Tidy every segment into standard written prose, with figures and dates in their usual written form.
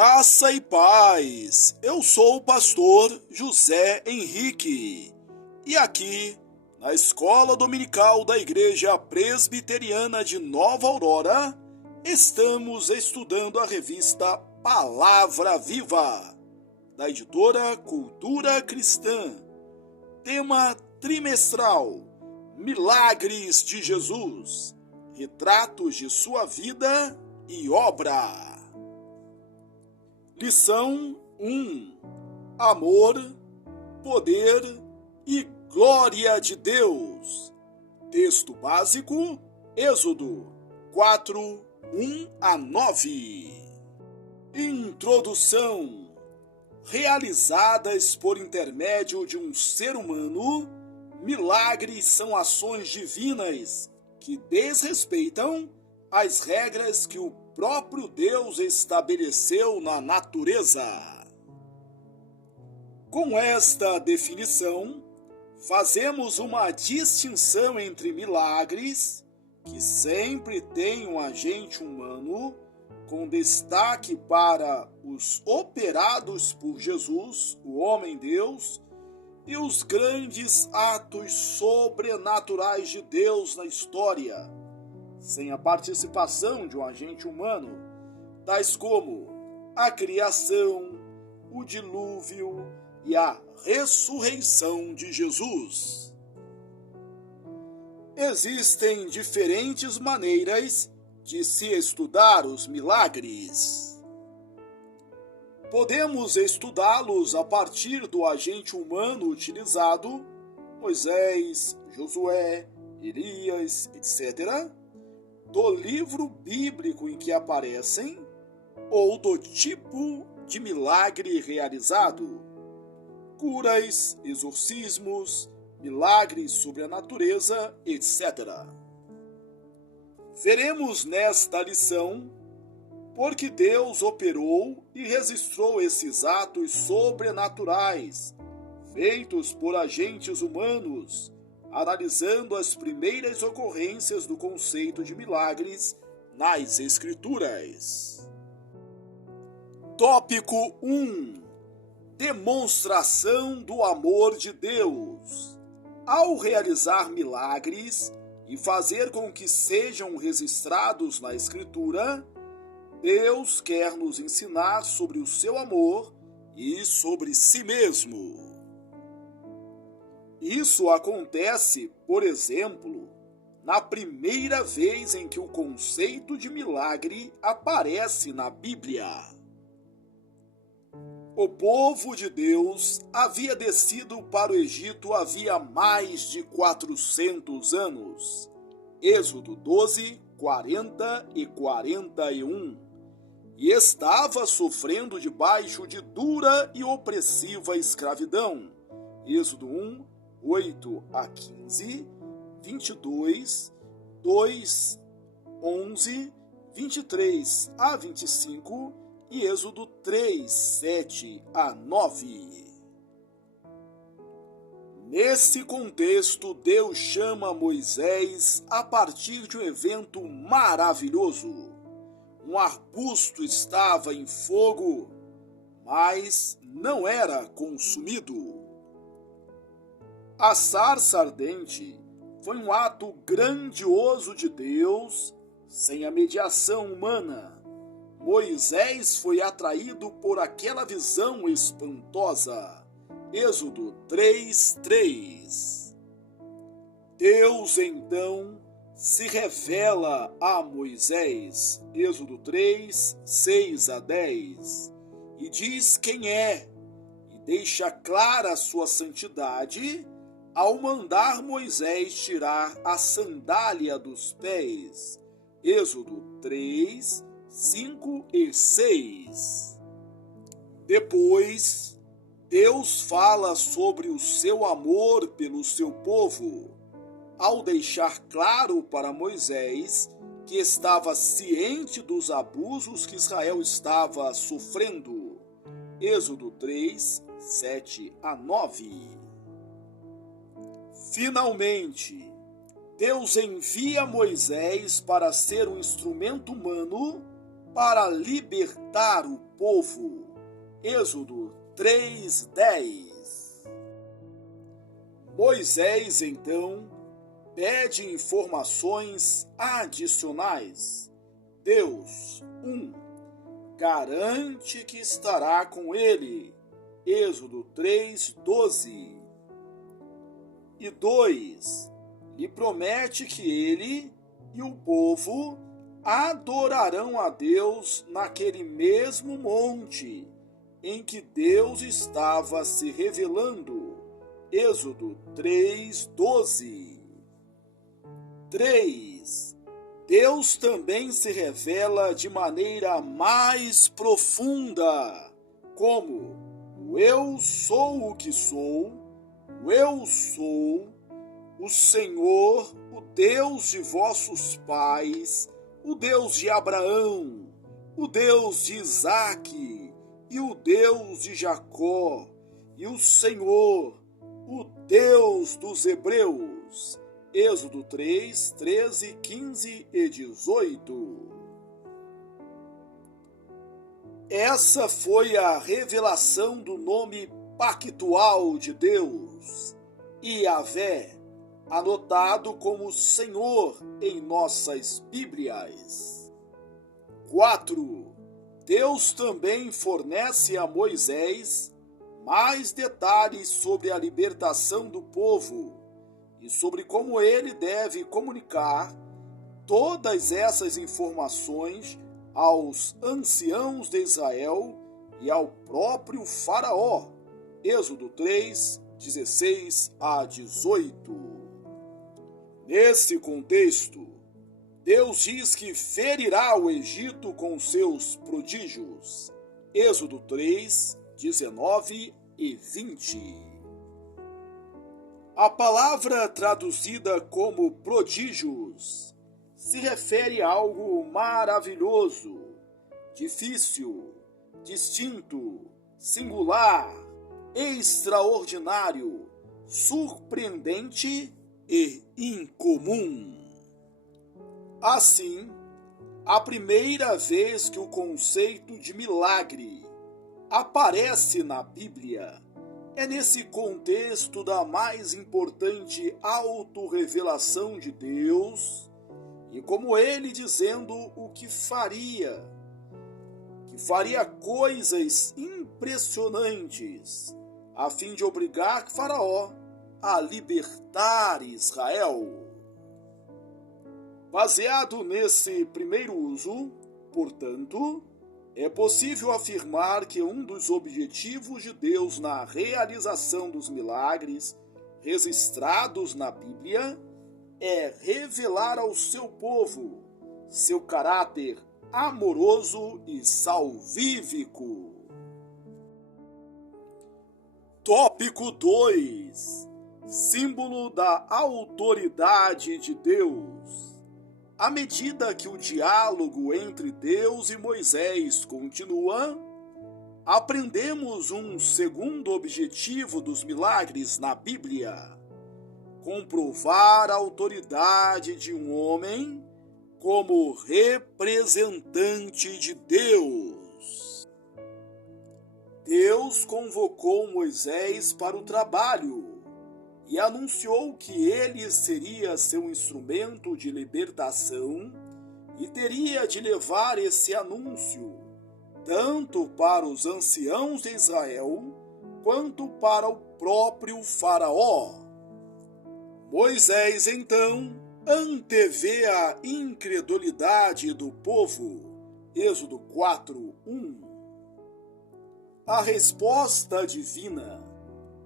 Graça e paz, eu sou o pastor José Henrique e aqui na Escola Dominical da Igreja Presbiteriana de Nova Aurora estamos estudando a revista Palavra Viva, da editora Cultura Cristã, tema trimestral, Milagres de Jesus, retratos de sua vida e obra. Lição 1. Amor, poder e glória de Deus. Texto básico, Êxodo 4, 1 a 9. Introdução. Realizadas por intermédio de um ser humano, milagres são ações divinas que desrespeitam as regras que o próprio Deus estabeleceu na natureza. Com esta definição, fazemos uma distinção entre milagres, que sempre têm um agente humano, com destaque para os operados por Jesus, o homem-Deus, e os grandes atos sobrenaturais de Deus na história, sem a participação de um agente humano, tais como a criação, o dilúvio e a ressurreição de Jesus. Existem diferentes maneiras de se estudar os milagres. Podemos estudá-los a partir do agente humano utilizado, Moisés, Josué, Elias, etc., do livro bíblico em que aparecem, ou do tipo de milagre realizado, curas, exorcismos, milagres sobre a natureza, etc. Veremos nesta lição porque Deus operou e registrou esses atos sobrenaturais, feitos por agentes humanos, analisando as primeiras ocorrências do conceito de milagres nas Escrituras. Tópico 1. Demonstração do amor de Deus. Ao realizar milagres e fazer com que sejam registrados na Escritura, Deus quer nos ensinar sobre o seu amor e sobre si mesmo. Isso acontece, por exemplo, na primeira vez em que o conceito de milagre aparece na Bíblia. O povo de Deus havia descido para o Egito havia mais de 400 anos. Êxodo 12, 40 e 41. E estava sofrendo debaixo de dura e opressiva escravidão. Êxodo 1, 8 a 15, 22, 2, 11, 23 a 25 e Êxodo 3, 7 a 9. Nesse contexto, Deus chama Moisés a partir de um evento maravilhoso. Um arbusto estava em fogo, mas não era consumido. A sarça ardente foi um ato grandioso de Deus, sem a mediação humana. Moisés foi atraído por aquela visão espantosa. Êxodo 3:3. Deus então se revela a Moisés. Êxodo 3, 6 a 10. E diz quem é, e deixa clara a sua santidade, ao mandar Moisés tirar a sandália dos pés. Êxodo 3, 5 e 6. Depois, Deus fala sobre o seu amor pelo seu povo, ao deixar claro para Moisés que estava ciente dos abusos que Israel estava sofrendo. Êxodo 3, 7 a 9. Finalmente, Deus envia Moisés para ser um instrumento humano para libertar o povo. Êxodo 3:10. Moisés, então, pede informações adicionais. Deus, 1. Garante que estará com ele. Êxodo 3:12. E 2. Lhe promete que ele e o povo adorarão a Deus naquele mesmo monte em que Deus estava se revelando. Êxodo 3:12. 3. Deus também se revela de maneira mais profunda, como o Eu sou o que sou, o Eu sou, o Senhor, o Deus de vossos pais, o Deus de Abraão, o Deus de Isaque e o Deus de Jacó, e o Senhor, o Deus dos Hebreus. Êxodo 3, 13, 15 e 18. Essa foi a revelação do nome pactual de Deus, Yahvé, anotado como Senhor em nossas Bíblias. 4. Deus também fornece a Moisés mais detalhes sobre a libertação do povo e sobre como ele deve comunicar todas essas informações aos anciãos de Israel e ao próprio Faraó. Êxodo 3, 16 a 18. Nesse contexto, Deus diz que ferirá o Egito com seus prodígios. Êxodo 3, 19 e 20. A palavra traduzida como prodígios se refere a algo maravilhoso, difícil, distinto, singular, extraordinário, surpreendente e incomum. Assim, a primeira vez que o conceito de milagre aparece na Bíblia é nesse contexto da mais importante autorrevelação de Deus e como ele dizendo o que faria coisas impressionantes a fim de obrigar Faraó a libertar Israel. Baseado nesse primeiro uso, portanto, é possível afirmar que um dos objetivos de Deus na realização dos milagres registrados na Bíblia é revelar ao seu povo seu caráter amoroso e salvífico. Tópico 2. Símbolo da autoridade de Deus. À medida que o diálogo entre Deus e Moisés continua, aprendemos um segundo objetivo dos milagres na Bíblia: comprovar a autoridade de um homem como representante de Deus. Deus convocou Moisés para o trabalho e anunciou que ele seria seu instrumento de libertação e teria de levar esse anúncio tanto para os anciãos de Israel quanto para o próprio Faraó. Moisés, então, antevê a incredulidade do povo. Êxodo 4:1. A resposta divina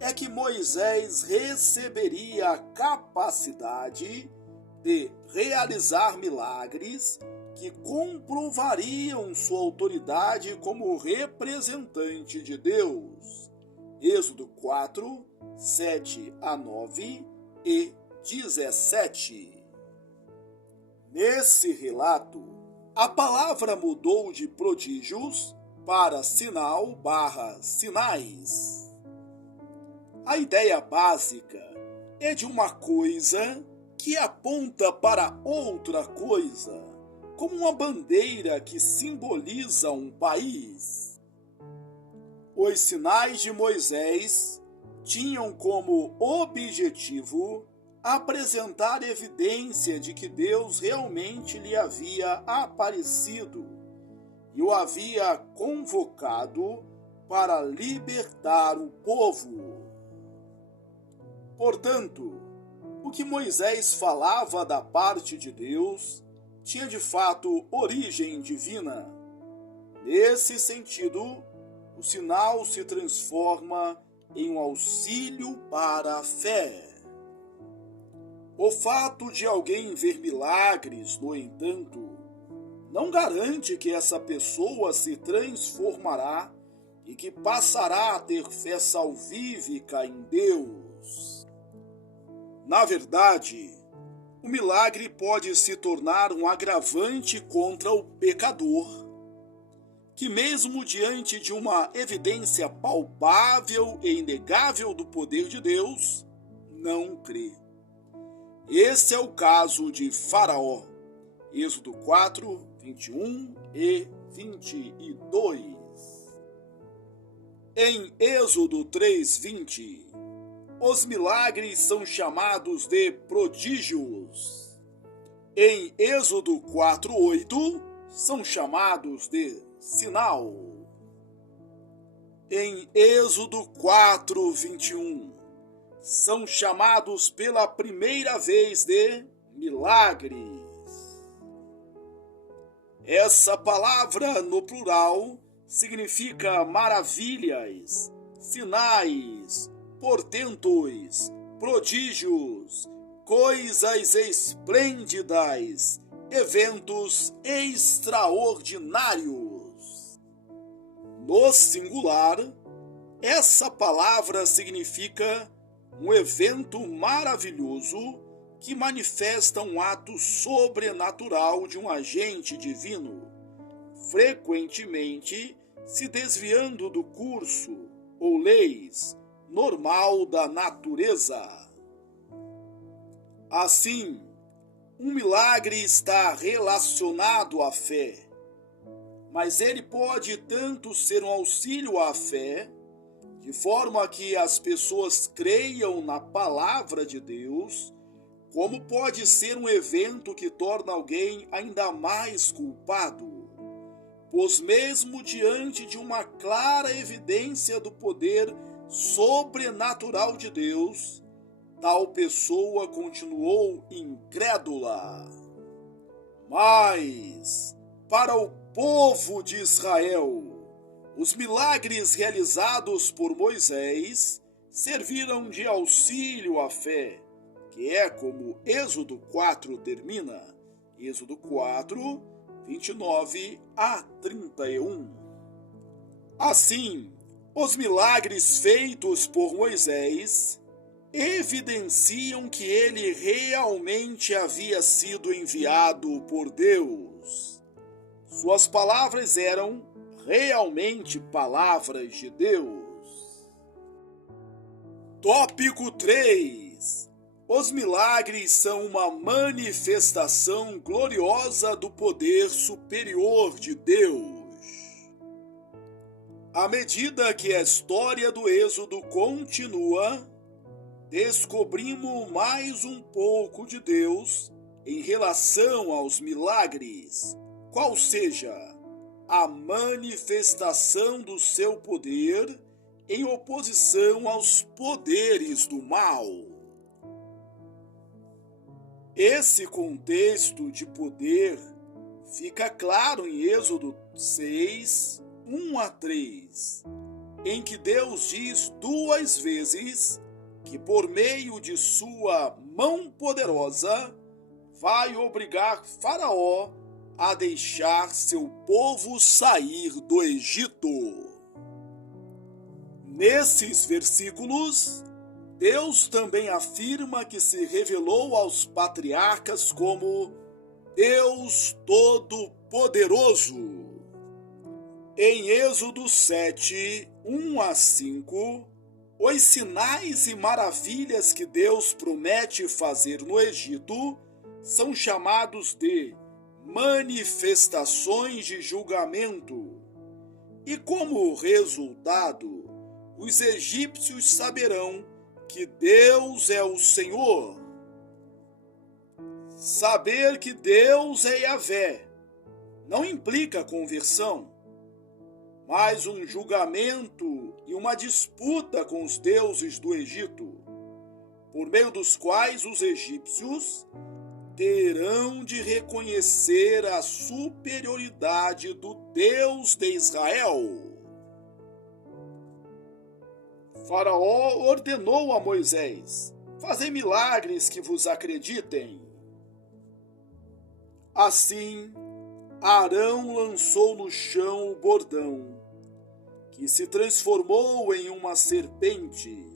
é que Moisés receberia a capacidade de realizar milagres que comprovariam sua autoridade como representante de Deus. Êxodo 4, 7 a 9 e 17. Nesse relato, a palavra mudou de prodígios para sinal/sinais. A ideia básica é de uma coisa que aponta para outra coisa, como uma bandeira que simboliza um país. Os sinais de Moisés tinham como objetivo apresentar evidência de que Deus realmente lhe havia aparecido e o havia convocado para libertar o povo. Portanto, o que Moisés falava da parte de Deus tinha de fato origem divina. Nesse sentido, o sinal se transforma em um auxílio para a fé. O fato de alguém ver milagres, no entanto, não garante que essa pessoa se transformará e que passará a ter fé salvífica em Deus. Na verdade, o milagre pode se tornar um agravante contra o pecador, que mesmo diante de uma evidência palpável e inegável do poder de Deus, não crê. Esse é o caso de Faraó, Êxodo 4, 21 e 22. Em Êxodo 3:20, os milagres são chamados de prodígios. Em Êxodo 4:8, são chamados de sinal. Em Êxodo 4:21, são chamados pela primeira vez de milagres. Essa palavra no plural significa maravilhas, sinais, portentos, prodígios, coisas esplêndidas, eventos extraordinários. No singular, essa palavra significa um evento maravilhoso que manifesta um ato sobrenatural de um agente divino, frequentemente se desviando do curso ou leis normal da natureza. Assim, um milagre está relacionado à fé, mas ele pode tanto ser um auxílio à fé, de forma que as pessoas creiam na palavra de Deus, como pode ser um evento que torna alguém ainda mais culpado, pois mesmo diante de uma clara evidência do poder sobrenatural de Deus, tal pessoa continuou incrédula. Mas, para o povo de Israel, os milagres realizados por Moisés serviram de auxílio à fé, que é como Êxodo 4 termina, Êxodo 4, 29 a 31. Assim, os milagres feitos por Moisés evidenciam que ele realmente havia sido enviado por Deus. Suas palavras eram realmente palavras de Deus. Tópico 3. Os milagres são uma manifestação gloriosa do poder superior de Deus. À medida que a história do Êxodo continua, descobrimos mais um pouco de Deus em relação aos milagres, qual seja a manifestação do seu poder em oposição aos poderes do mal. Esse contexto de poder fica claro em Êxodo 6, 1 a 3, em que Deus diz 2 vezes que por meio de sua mão poderosa vai obrigar Faraó a deixar seu povo sair do Egito. Nesses versículos, Deus também afirma que se revelou aos patriarcas como Deus Todo-Poderoso. Em Êxodo 7, 1 a 5, os sinais e maravilhas que Deus promete fazer no Egito são chamados de manifestações de julgamento. E como resultado, os egípcios saberão que Deus é o Senhor. Saber que Deus é Yahvé não implica conversão, mas um julgamento e uma disputa com os deuses do Egito, por meio dos quais os egípcios terão de reconhecer a superioridade do Deus de Israel. Faraó ordenou a Moisés: fazei milagres que vos acreditem. Assim, Arão lançou no chão o bordão, que se transformou em uma serpente.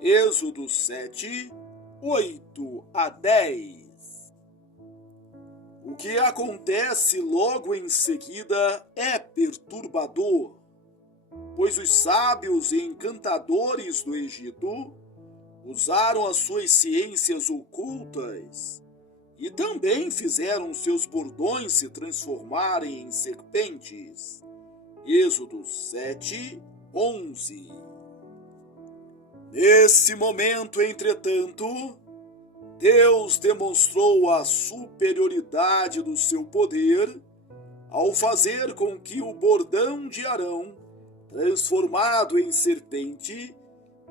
Êxodo 7, 8 a 10. O que acontece logo em seguida é perturbador, pois os sábios e encantadores do Egito usaram as suas ciências ocultas e também fizeram seus bordões se transformarem em serpentes. Êxodo 7, 11. Nesse momento, entretanto, Deus demonstrou a superioridade do seu poder ao fazer com que o bordão de Arão, transformado em serpente,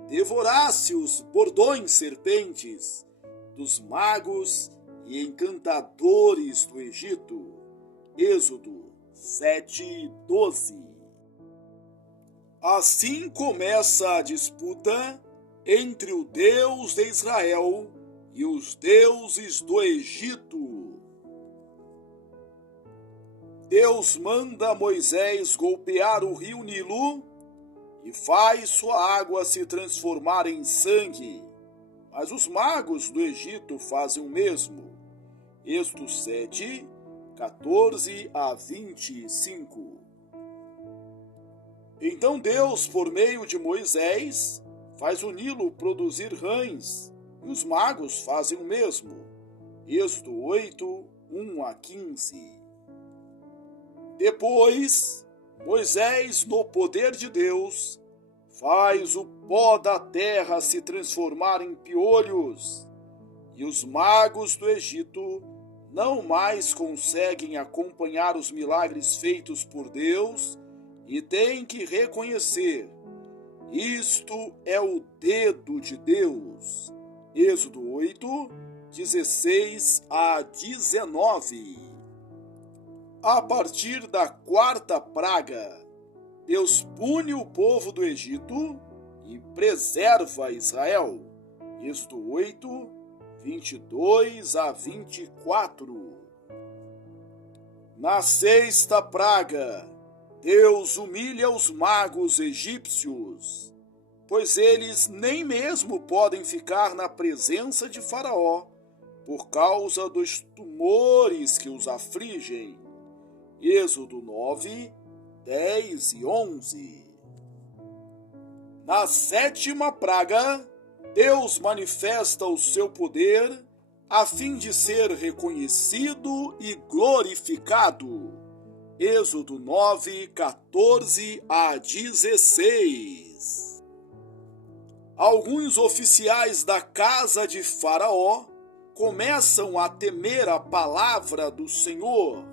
devorasse os bordões serpentes dos magos e encantadores do Egito. Êxodo 7, 12. Assim começa a disputa entre o Deus de Israel e os deuses do Egito. Deus manda Moisés golpear o rio Nilo e faz sua água se transformar em sangue, mas os magos do Egito fazem o mesmo. Êxodo 7, 14 a 25. Então Deus, por meio de Moisés, faz o Nilo produzir rãs, e os magos fazem o mesmo. Êxodo 8, 1 a 15. Depois, Moisés, no poder de Deus, faz o pó da terra se transformar em piolhos, e os magos do Egito não mais conseguem acompanhar os milagres feitos por Deus e têm que reconhecer: isto é o dedo de Deus. Êxodo 8, 16 a 19. A partir da quarta praga, Deus pune o povo do Egito e preserva Israel. Êxodo 8, 22 a 24. Na sexta praga, Deus humilha os magos egípcios, pois eles nem mesmo podem ficar na presença de Faraó por causa dos tumores que os afligem. Êxodo 9, 10 e 11. Na sétima praga, Deus manifesta o seu poder a fim de ser reconhecido e glorificado. Êxodo 9, 14 a 16. Alguns oficiais da casa de Faraó começam a temer a palavra do Senhor.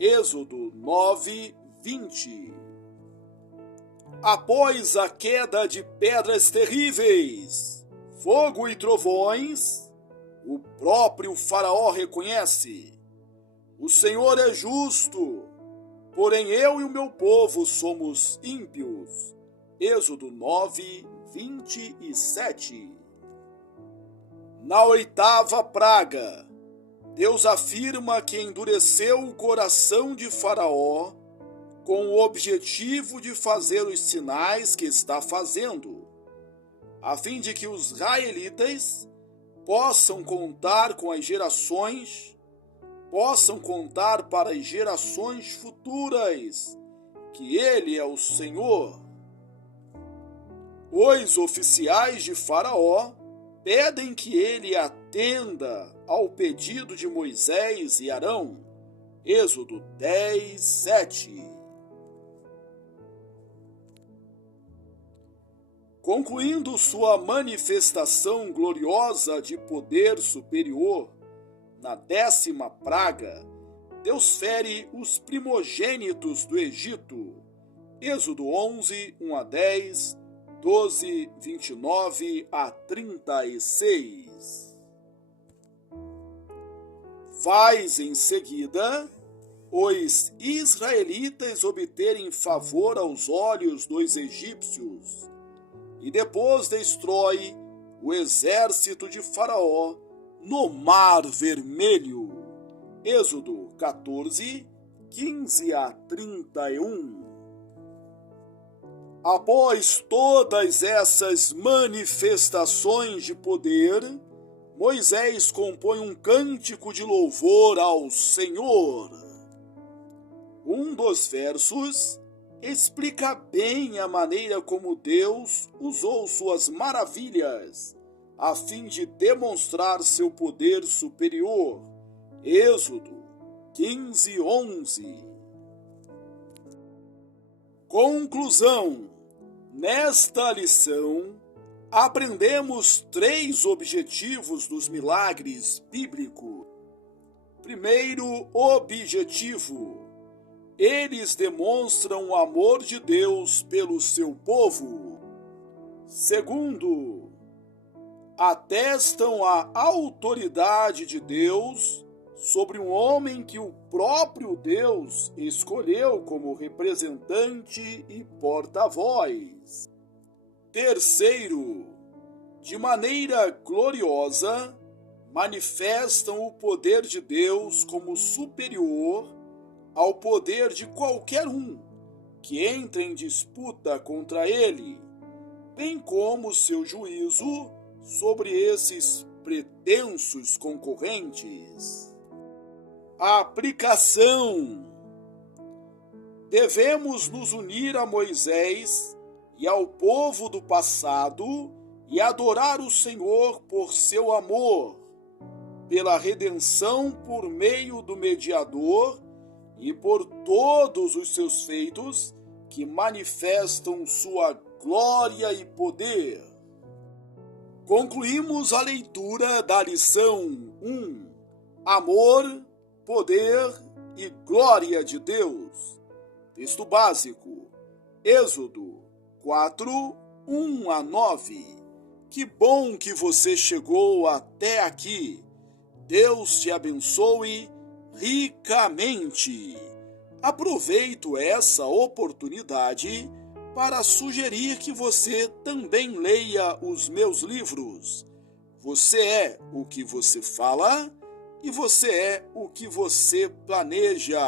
Êxodo 9, 20. Após a queda de pedras terríveis, fogo e trovões, o próprio Faraó reconhece: o Senhor é justo, porém eu e o meu povo somos ímpios. Êxodo 9, 27. Na oitava praga, Deus afirma que endureceu o coração de Faraó com o objetivo de fazer os sinais que está fazendo, a fim de que os israelitas possam contar para as gerações futuras que Ele é o Senhor. Os oficiais de Faraó pedem que ele atenda ao pedido de Moisés e Arão, Êxodo 10, 7. Concluindo sua manifestação gloriosa de poder superior, na 10ª praga, Deus fere os primogênitos do Egito. Êxodo 11, 1 a 10, 12, 29 a 36. Faz em seguida os israelitas obterem favor aos olhos dos egípcios, e depois destrói o exército de Faraó no Mar Vermelho. Êxodo 14, 15 a 31. Após todas essas manifestações de poder, Moisés compõe um cântico de louvor ao Senhor. Um dos versos explica bem a maneira como Deus usou suas maravilhas a fim de demonstrar seu poder superior. Êxodo 15, 11. Conclusão. Nesta lição, aprendemos 3 objetivos dos milagres bíblicos. Primeiro objetivo: eles demonstram o amor de Deus pelo seu povo. Segundo, atestam a autoridade de Deus sobre um homem que o próprio Deus escolheu como representante e porta-voz. Terceiro, de maneira gloriosa, manifestam o poder de Deus como superior ao poder de qualquer um que entre em disputa contra ele, bem como seu juízo sobre esses pretensos concorrentes. Aplicação. Devemos nos unir a Moisés e ao povo do passado e adorar o Senhor por seu amor, pela redenção por meio do mediador e por todos os seus feitos que manifestam sua glória e poder. Concluímos a leitura da lição 1, Amor, Poder e Glória de Deus. Texto básico, Êxodo 4, 1 a 9. Que bom que você chegou até aqui. Deus te abençoe ricamente. Aproveito essa oportunidade para sugerir que você também leia os meus livros. Você é o que você fala e você é o que você planeja.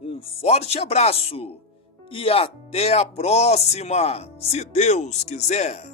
Um forte abraço e até a próxima, se Deus quiser.